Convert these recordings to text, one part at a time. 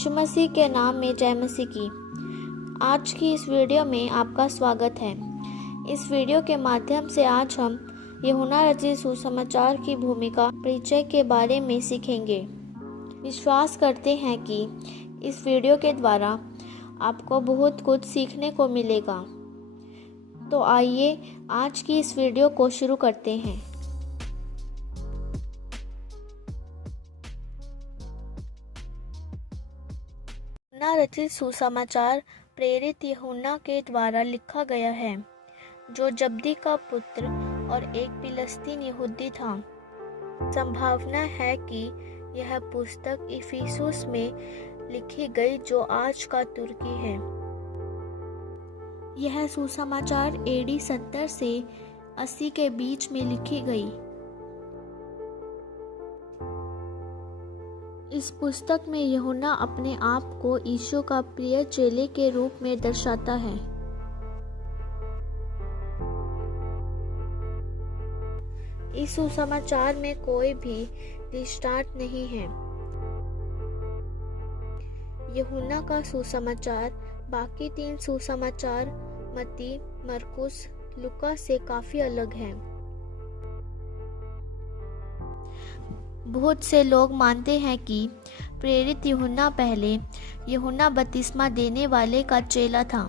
यीशु मसीह के नाम में जय मसीह की। आज की इस वीडियो में आपका स्वागत है। इस वीडियो के माध्यम से आज हम यूहन्ना रचित सुसमाचार की भूमिका परिचय के बारे में सीखेंगे। विश्वास करते हैं कि इस वीडियो के द्वारा आपको बहुत कुछ सीखने को मिलेगा। तो आइए आज की इस वीडियो को शुरू करते हैं। यूहन्ना रचित सुसमाचार प्रेरित यूहन्ना के द्वारा लिखा गया है, जो जब्दी का पुत्र और एक फिलिस्तीन यहूदी था। संभावना है कि यह पुस्तक इफिसुस में लिखी गई, जो आज का तुर्की है। यह सुसमाचार AD 70 से 80 के बीच में लिखी गई। इस पुस्तक में यूहन्ना अपने आप को यीशु का प्रिय चेले के रूप में दर्शाता है। इस सुसमाचार में कोई भी दृष्टांत नहीं है। यूहन्ना का सुसमाचार बाकी 3 सुसमाचार मत्ती, मरकुस, लूका से काफी अलग है। बहुत से लोग मानते हैं कि प्रेरित यूहन्ना पहले यूहन्ना बपतिस्मा देने वाले का चेला था।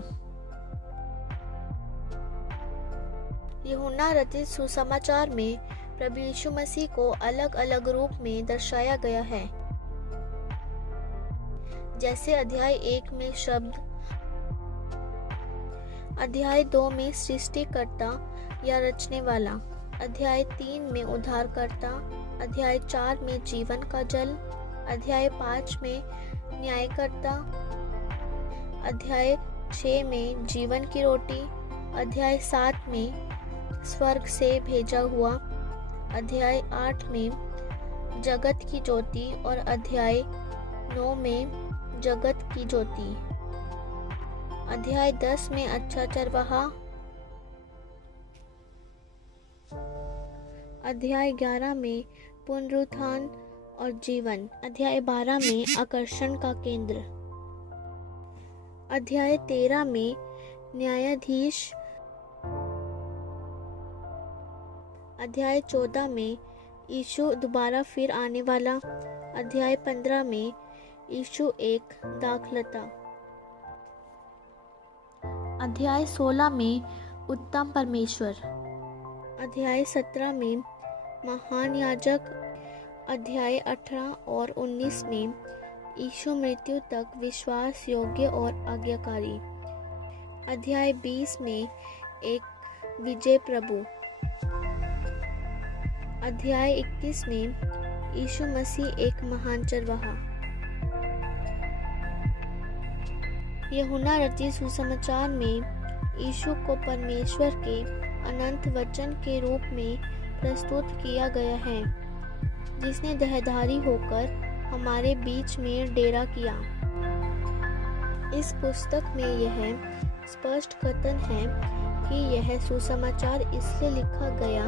यूहन्ना रचित सुसमाचार में प्रभु यीशु मसीह को अलग अलग रूप में दर्शाया गया है। जैसे अध्याय 1 में शब्द, अध्याय 2 में सृष्टिकर्ता या रचने वाला, अध्याय 3 में उद्धारकर्ता, अध्याय 4 में जीवन का जल, अध्याय 5 में न्यायकर्ता, अध्याय 6 में जीवन की रोटी, अध्याय 7 में स्वर्ग से भेजा हुआ, अध्याय 8 में जगत की ज्योति और अध्याय 9 में जगत की ज्योति, अध्याय 10 में अच्छा चरवाहा, अध्याय 11 में पुनरुत्थान और जीवन, अध्याय 12 में आकर्षण का केंद्र, अध्याय 13 में न्यायाधीश, अध्याय 14 में यीशु दोबारा फिर आने वाला, अध्याय 15 में यीशु एक दाखलता, अध्याय 16 में उत्तम परमेश्वर, अध्याय 17 में महान याजक, अध्याय 18 और 19 में यीशु मृत्यु तक विश्वास योग्य और आज्ञाकारी, अध्याय 20 में एक विजय प्रभु, अध्याय 21 में यीशु मसीह एक महान चरवाहा। यूहन्ना रचित सुसमाचार में यीशु को परमेश्वर के अनंत वचन के रूप में प्रस्तुत किया गया है, जिसने देहधारी होकर हमारे बीच में डेरा किया। इस पुस्तक में यह स्पष्ट कथन है कि यह सुसमाचार इसलिए लिखा गया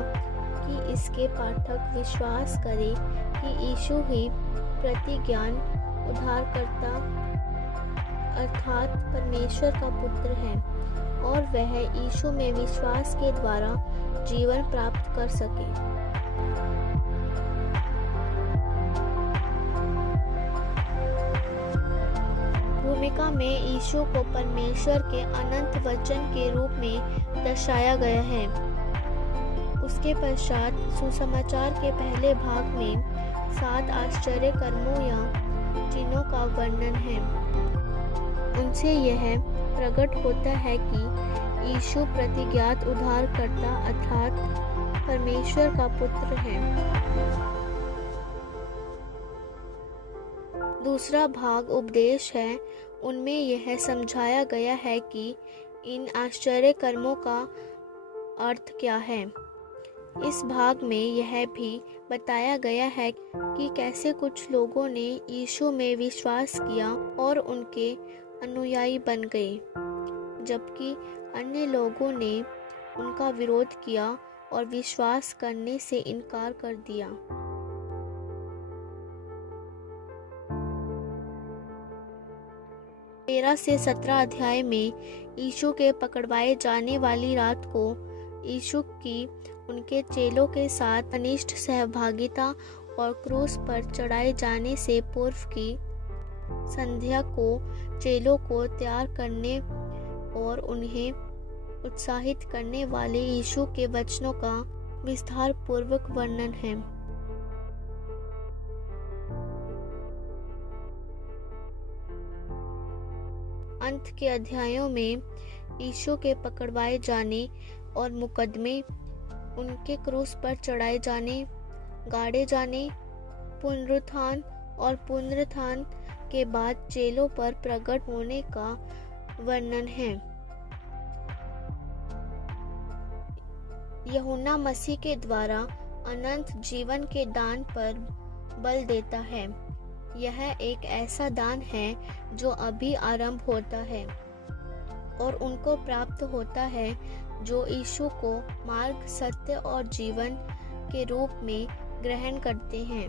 कि इसके पाठक विश्वास करें कि यीशु ही प्रतिज्ञान उद्धारकर्ता अर्थात परमेश्वर का पुत्र है और वह यीशु में विश्वास के द्वारा जीवन प्राप्त कर सके। भूमिका में यीशु को परमेश्वर के अनंत वचन के रूप में दर्शाया गया है। उसके पश्चात सुसमाचार के पहले भाग में 7 आश्चर्य कर्मों या चिन्हों का वर्णन है। उनसे यह प्रकट होता है कि यीशु प्रतिज्ञात उद्धारकर्ता अर्थात परमेश्वर का पुत्र है। दूसरा भाग उपदेश है। उनमें यह समझाया गया है कि इन आश्चर्य कर्मों का अर्थ क्या है। इस भाग में यह भी बताया गया है कि कैसे कुछ लोगों ने यीशु में विश्वास किया और उनके अनुयायी बन गए, जबकि अन्य लोगों ने उनका विरोध किया और विश्वास करने से इनकार कर दिया। 13 से 17 अध्याय में यीशु के पकड़वाए जाने वाली रात को यीशु की उनके चेलों के साथ अनिष्ट सहभागिता और क्रूस पर चढ़ाए जाने से पूर्व की संध्या को चेलों को तैयार करने और उन्हें उत्साहित करने वाले यीशु के वचनों का विस्तार पूर्वक वर्णन है। अंत के अध्यायों में यीशु के पकड़वाए जाने और मुकदमे, उनके क्रूस पर चढ़ाए जाने, गाड़े जाने, पुनरुत्थान और पुनरुत्थान के बाद चेलों पर प्रकट होने का वर्णन है। यूहन्ना मसीह के द्वारा अनंत जीवन के दान पर बल देता है। यह एक ऐसा दान है जो अभी आरंभ होता है और उनको प्राप्त होता है जो यीशु को मार्ग, सत्य और जीवन के रूप में ग्रहण करते हैं।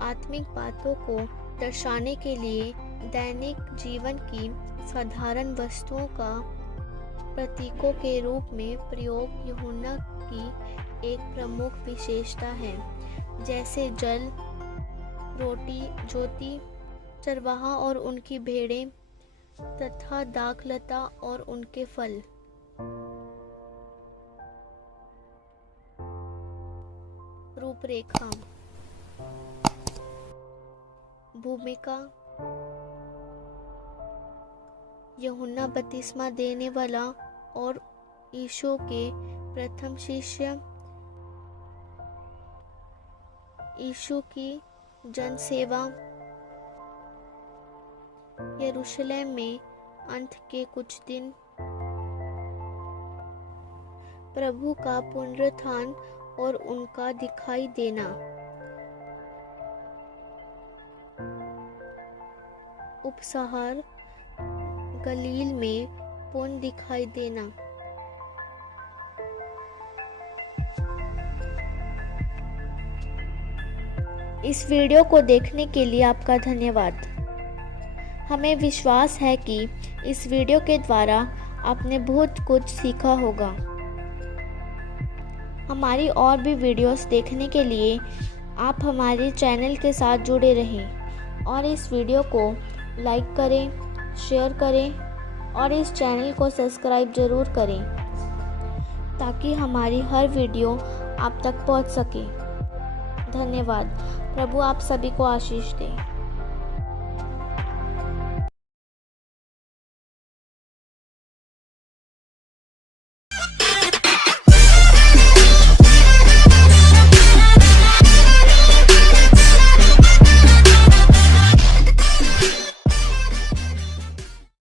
आत्मिक बातों को दर्शाने के लिए दैनिक जीवन की साधारण वस्तुओं का प्रतीकों के रूप में प्रयोग यूहन्ना की एक प्रमुख विशेषता है, जैसे जल, रोटी, ज्योति, चरवाहा और उनकी भेड़ें तथा दाखलता और उनके फल। रूपरेखा। भूमिका। यूहन्ना बपतिस्मा देने वाला और यीशु के प्रथम शिष्य। यीशु की जन सेवा। यरूशलेम में अंत के कुछ दिन। प्रभु का पुनरुत्थान और उनका दिखाई देना। उपसहार। गलील में पुनः दिखाई देना। इस वीडियो को देखने के लिए आपका धन्यवाद। हमें विश्वास है कि इस वीडियो के द्वारा आपने बहुत कुछ सीखा होगा। हमारी और भी वीडियोस देखने के लिए आप हमारे चैनल के साथ जुड़े रहें और इस वीडियो को लाइक करें, शेयर करें और इस चैनल को सब्सक्राइब ज़रूर करें ताकि हमारी हर वीडियो आप तक पहुंच सके। धन्यवाद। प्रभु आप सभी को आशीष दे।